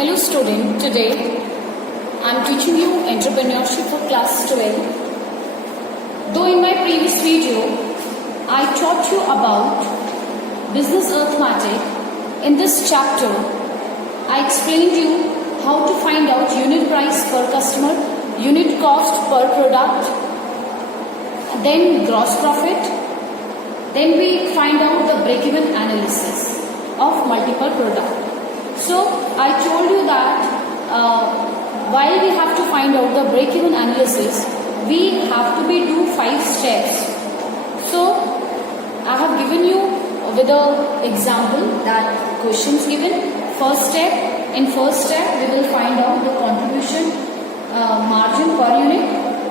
Hello student, today I am teaching you entrepreneurship for class 12. Though in my previous video I taught you about business arithmetic, in this chapter I explained you how to find out unit price per customer, unit cost per product, then gross profit, then we find out the break-even analysis of multiple products. So I told you that while we have to find out the break-even analysis, we have to do 5 steps. So I have given you with an example that questions given. First step, in first step we will find out the contribution margin per unit.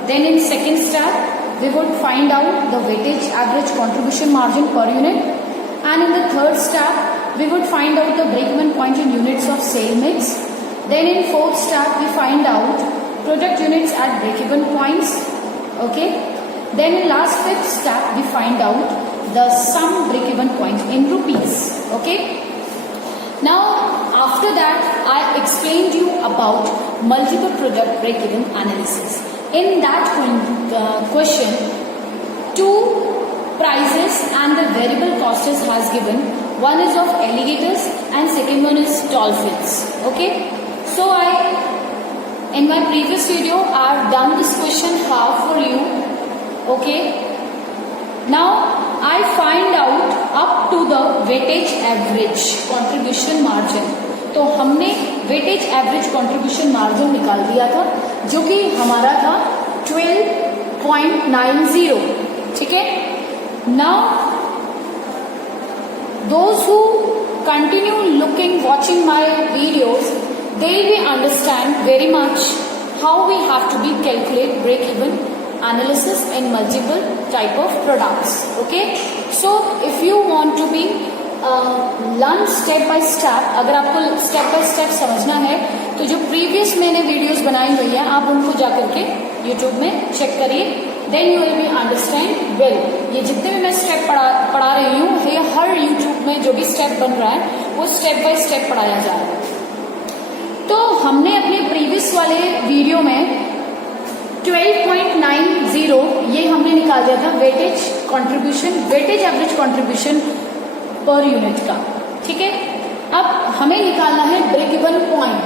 Then in second step we would find out the weightage average contribution margin per unit. And in the third step we would find out the break-even point in units of sale mix. Then in fourth step we find out product units at break-even points. Okay. Then in last fifth step we find out the sum break-even point in rupees. Okay. Now after that I explained you about multiple product break-even analysis. In that question, 2 prices and the variable cost has given. One is of alligators and second one is dolphins. Okay. So in my previous video I have done this question half for you. Okay. Now I find out up to the weightage average contribution margin. तो हमने weightage average contribution margin निकाल दिया था जो कि हमारा था 12.90. ठीक है. Now those who continue watching my videos, they will understand very much how we have to calculate break-even analysis in multiple type of products. Okay. So if you want to learn step by step, अगर आपको step by step समझना है तो जो previous मैंने videos बनाई हुई है आप उनको जाकर के YouTube में check करिए. Then you will be understand well. ये जितने भी मैं step पढ़ा रही हूँ ये हर YouTube में जो भी step बन रहा है वो step by step पढ़ाया जा रहा है. तो हमने अपने previous वाले वीडियो में 12.90 ये हमने निकाल दिया था weightage average contribution per unit का. ठीक है. अब हमें निकालना है ब्रेक इवन पॉइंट.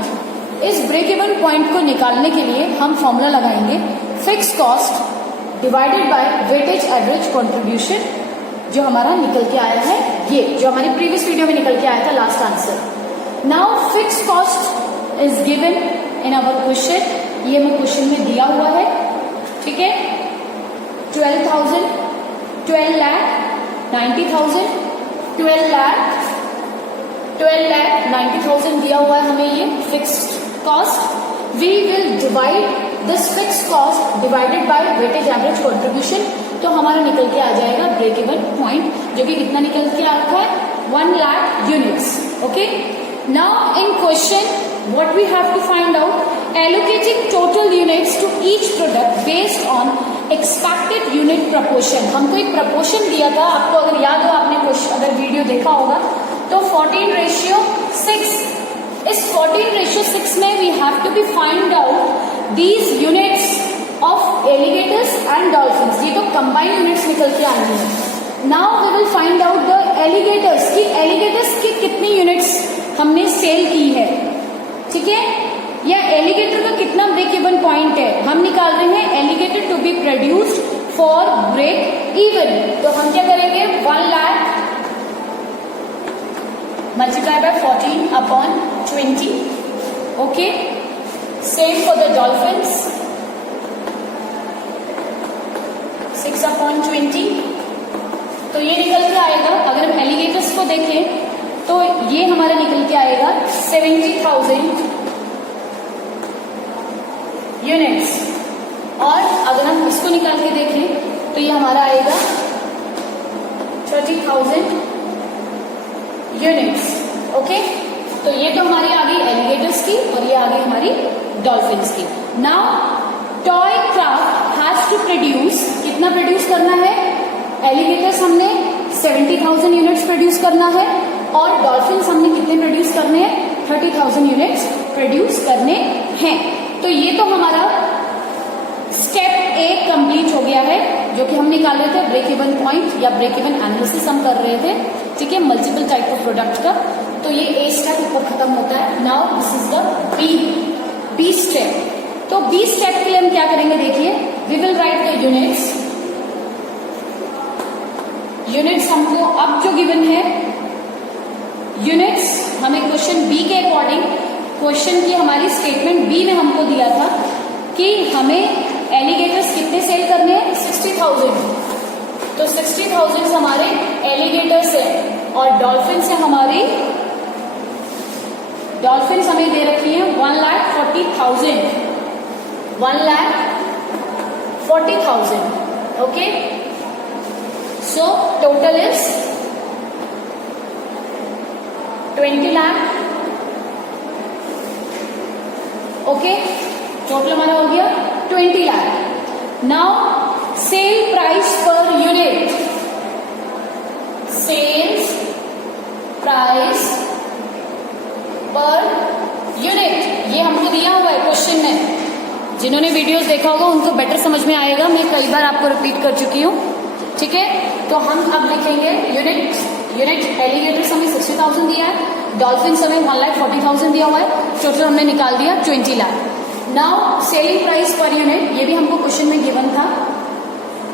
इस ब्रेक इवन पॉइंट को निकालने के लिए हम फॉर्मूला लगाएंगे fix cost divided by weightage average contribution, जो हमारा निकल के आया है ये जो हमारी प्रीवियस वीडियो में निकल के आया था last answer. Now fix cost is given in our question. ये मैं क्वेश्चन में दिया हुआ है. ठीक है. 12,000, 12 लाख, 90,000, 12 लाख, 90,000 दिया हुआ है हमें ये fixed cost. We will divide this fixed cost divided by weightage average contribution. तो हमारा निकल के आ जाएगा ब्रेक इवन पॉइंट जो कि कितना निकल के आता है 1 lakh units. Okay. Now in question what we have to find out, allocating total units to each product based on expected unit proportion. हमको एक proportion दिया था, आपको अगर याद हो, आपने अगर वीडियो देखा होगा तो 14:6. इस 14:6 में we have to be find out these units of alligators and dolphins. ये तो combined units निकल के आएंगे. Now we will find out the alligators की कितनी units हमने सेल की है. ठीक है. या एलिगेटर का कितना ब्रेक इवन पॉइंट है हम निकाल रहे हैं. Alligator to be produced for break even. तो हम क्या करेंगे 1 lakh multiply by 14/20. Okay. Same for the dolphins 6/20. तो ये निकल के आएगा. अगर हम एलिगेटर्स को देखें तो ये हमारा निकल के आएगा 70,000 यूनिट्स. और अगर हम इसको निकाल के देखें तो ये हमारा आएगा 30,000 यूनिट्स. ओके. तो ये तो हमारी आ गई एलिगेटर्स की और ये आ गई हमारी डॉल्फिन्स की. Now toy craft has to produce, कितना प्रोड्यूस करना है. एलिगेटर्स हमने 70,000 यूनिट्स प्रोड्यूस करना है और डॉल्फिन्स हमने कितने प्रोड्यूस करने हैं 30,000 यूनिट्स प्रोड्यूस करने हैं। तो ये तो हमारा स्टेप ए कंप्लीट हो गया है, जो कि हम निकाल रहे थे ब्रेक इवन पॉइंट या ब्रेक इवन एनालिसिस हम कर रहे थे, ठीक है, मल्टीपल टाइप ऑफ प्रोडक्ट का। तो ये ए स्टेप ऊपर खत्म होता है। Now this is the B step. तो बी स्टेप के लिए हम क्या करेंगे, देखिए, we will write the units हमको अब जो गिवन है यूनिट्स, हमें क्वेश्चन बी के अकॉर्डिंग, क्वेश्चन की हमारी स्टेटमेंट बी में हमको दिया था कि हमें एलिगेटर्स कितने सेल करने हैं, 60,000। तो 60,000 हमारे एलिगेटर्स है और डॉल्फिन्स है हमारी, डॉल्फिन्स हमें दे रखी है 1,40,000, 1,40,000। Okay, so total is 20 lakh. Okay, total हमारा हो गया 20 lakh. Now sale price per unit, sales price per unit, ये हमको दिया हुआ है क्वेश्चन में। जिन्होंने वीडियोस देखा होगा उनको बेटर समझ में आएगा, मैं कई बार आपको रिपीट कर चुकी हूँ, ठीक है। तो हम अब लिखेंगे यूनिट एलिगेटर्स हमें 60,000 दिया है, डॉल्फिन्स हमें 1,40,000 दिया हुआ है, टोटल हमने निकाल दिया 20 lakh. Now selling price per unit, ये भी हमको क्वेश्चन में गिवन था।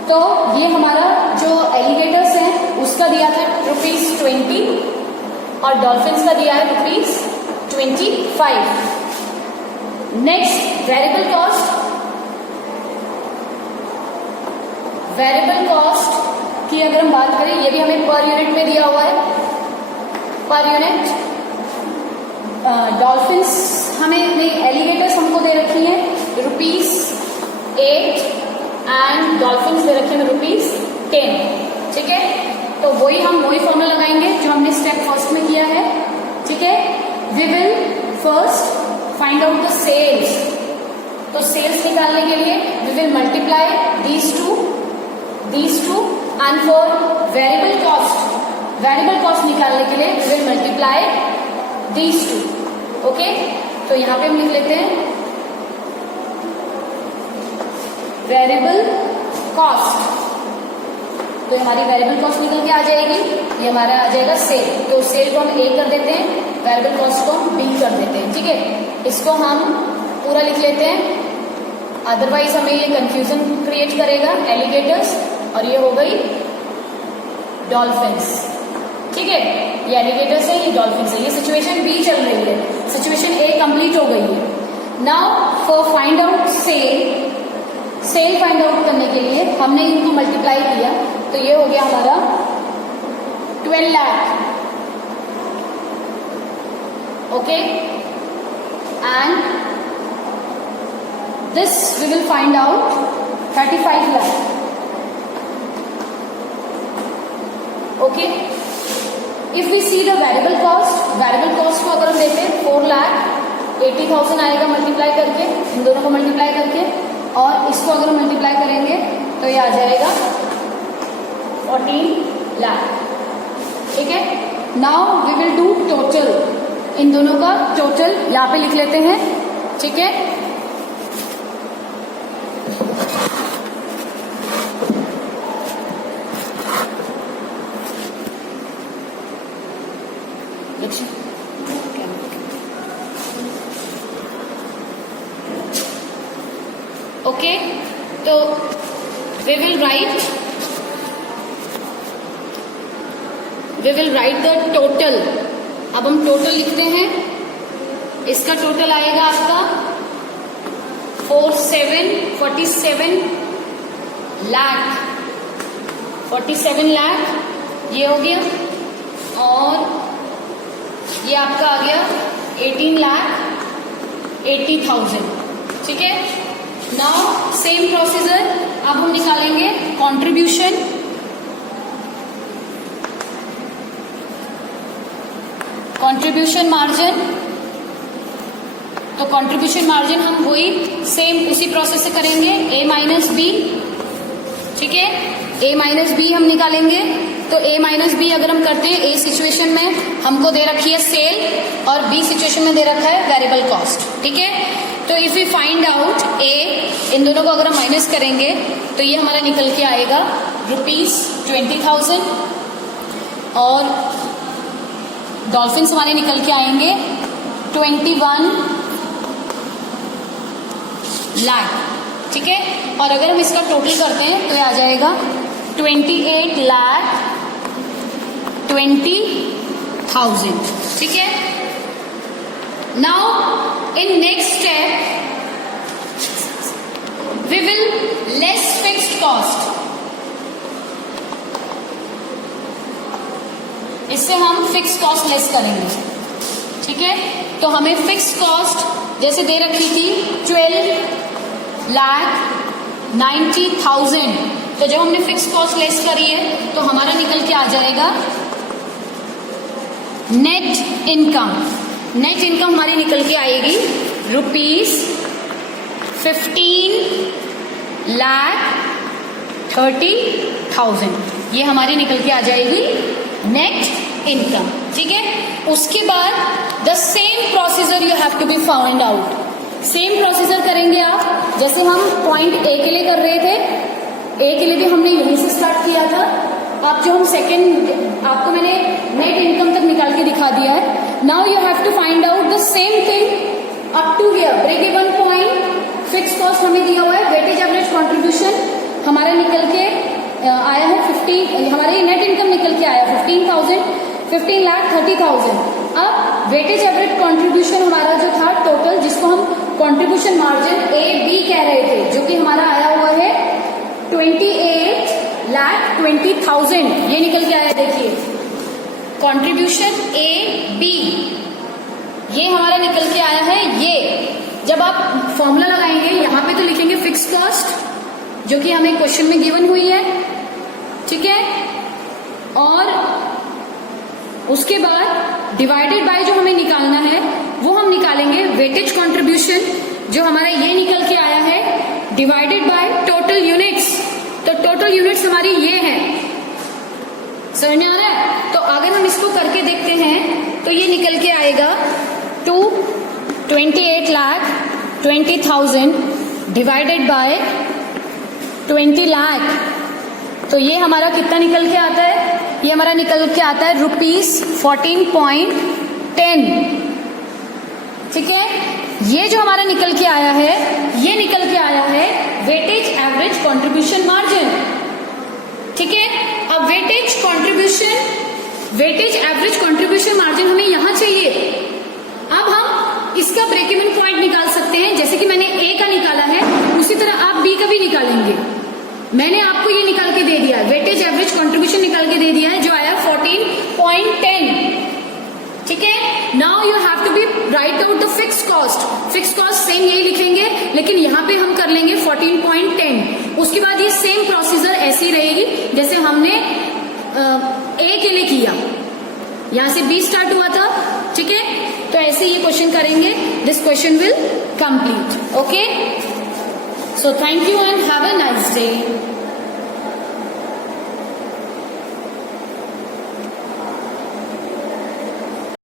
तो ये हमारा जो एलिगेटर्स हैं उसका दिया था ₹20 और डॉल्फिन्स का दिया है ₹25। नेक्स्ट वेरिएबल कॉस्ट की अगर हम बात करें, ये भी हमें पर यूनिट में दिया हुआ है, पर यूनिट। डॉल्फिन्स हमें नहीं, एलिगेटर्स हमको दे रखी हैं ₹8 एंड डॉल्फिन्स दे रखे हैं ₹10, ठीक है। तो वही फॉर्मूला लगाएंगे जो हमने स्टेप फर्स्ट में किया है, ठीक है। We will first find out the sales. तो सेल्स निकालने के लिए we will multiply these two and for variable cost निकालने के लिए we will multiply these two। Okay, तो यहां पे हम लिख लेते हैं वेरिएबल कॉस्ट। तो हमारी वेरिएबल कॉस्ट निकल के आ जाएगी, ये हमारा आ जाएगा सेल। तो सेल को हम ए कर देते हैं, वेरिएबल कॉस्ट को हम बी कर देते हैं, ठीक है। इसको हम पूरा लिख लेते हैं, अदरवाइज हमें ये कंफ्यूजन क्रिएट करेगा। एलिगेटर्स और ये हो गई डॉल्फिन्स, ठीक है। ये एलिगेटर्स है, ये डॉल्फिन्स है, ये सिचुएशन बी चल रही है, सिचुएशन ए कंप्लीट हो गई है। Now for find out sale find out करने के लिए हमने इनको मल्टीप्लाई किया, तो ये हो गया हमारा 12 lakh. Okay, and this we will find out 35 lakh. Okay, if we see the variable cost को अगर हम देते हैं 4,80,000 आएगा मल्टीप्लाई करके, इन दोनों को मल्टीप्लाई करके, और इसको अगर मल्टीप्लाई करेंगे तो ये आ जाएगा 14 लाख, ठीक है। Now we will do total, इन दोनों का टोटल यहाँ पे लिख लेते हैं, ठीक है। ओके, तो we will write the total। अब हम टोटल लिखते हैं, इसका टोटल आएगा आपका 47 लाख, 47 लाख ये हो गया, और ये आपका आ गया 18,80,000, ठीक है। नाउ सेम प्रोसीजर, अब हम निकालेंगे कंट्रीब्यूशन मार्जिन। तो कंट्रीब्यूशन मार्जिन हम वही सेम उसी प्रोसेस से करेंगे, A - B, ठीक है। A माइनस बी हम निकालेंगे, तो A माइनस बी अगर हम करते हैं, A सिचुएशन में हमको दे रखी है सेल और B सिचुएशन में दे रखा है वेरिएबल कॉस्ट, ठीक है। तो if we find out A, इन दोनों को अगर हम माइनस करेंगे तो ये हमारा निकल के आएगा ₹20,000 और डॉल्फिन्स हमारे निकल के आएंगे 21 लाख, ठीक है। और अगर हम इसका टोटल करते हैं तो ये आ जाएगा 28,20,000, ठीक है। Now in next step we will less fixed cost, इससे हम फिक्स कॉस्ट लेस करेंगे, ठीक है। तो हमें फिक्स कॉस्ट जैसे दे रखी थी 12,90,000, तो जब हमने फिक्स कॉस्ट लेस करी है तो हमारा निकल के आ जाएगा नेट इनकम। नेट इनकम हमारी निकल के आएगी ₹15,30,000, ये हमारी निकल के आ जाएगी नेट इनकम, ठीक है। उसके बाद the same procedure you have to be found out, same procedure करेंगे आप, जैसे हम पॉइंट ए के लिए कर रहे थे, ए के लिए भी हमने यहीं से स्टार्ट किया था। अब जो हम सेकेंड, आपको मैंने नेट इनकम तक निकाल के दिखा दिया है। Now you have to find out the same thing up to here, break even point, fix cost हमें दिया हुआ है, वेटेज एवरेज कॉन्ट्रीब्यूशन हमारा निकल के आया है 15, हमारी नेट इनकम निकल के आया 15,30,000। अब वेटेज एवरेज कॉन्ट्रीब्यूशन हमारा जो था टोटल, जिसको हम कॉन्ट्रीब्यूशन मार्जिन ए बी कह रहे थे, जो कि हमारा आया हुआ है 28,20,000, ये निकल के आया, देखिए कॉन्ट्रीब्यूशन ए बी, ये हमारा निकल के आया है। ये जब आप फॉर्मूला लगाएंगे यहाँ पे तो लिखेंगे फिक्स कॉस्ट, जो कि हमें क्वेश्चन में गिवन हुई है, ठीक है। और उसके बाद डिवाइडेड बाय जो हमें निकालना है वो हम निकालेंगे वेटेज कंट्रीब्यूशन, जो हमारा ये निकल के आया है, डिवाइडेड बाय टोटल यूनिट्स। तो टोटल यूनिट्स हमारी ये है, समझ में आ रहा है। तो अगर हम इसको करके देखते हैं तो ये निकल के आएगा 28,20,000 डिवाइडेड बाय 20 लाख, तो ये हमारा कितना निकल के आता है, ये हमारा निकल के आता है ₹14.10, ठीक है। ये जो हमारा निकल के आया है, ये निकल के आया है वेटेज एवरेज कंट्रीब्यूशन मार्जिन, ठीक है। अब वेटेज एवरेज कंट्रीब्यूशन मार्जिन हमें यहां चाहिए। अब हम इसका ब्रेक इवन पॉइंट निकाल सकते हैं, जैसे कि मैंने ए का निकाला है उसी तरह आप बी का भी निकालेंगे। मैंने आपको ये निकाल के दे दिया है, वेटेज एवरेज कंट्रीब्यूशन निकाल के दे दिया है, जो आया 14.10, ठीक है। Now you have to be write out the fix cost. Fix cost same यही लिखेंगे, लेकिन यहाँ पे हम कर लेंगे 14.10। उसके बाद ये सेम प्रोसीजर ऐसी रहेगी जैसे हमने ए के लिए किया, यहाँ से बी स्टार्ट हुआ था, ठीक है। तो ऐसे ये क्वेश्चन करेंगे, this question will complete, okay. So thank you and have a nice day.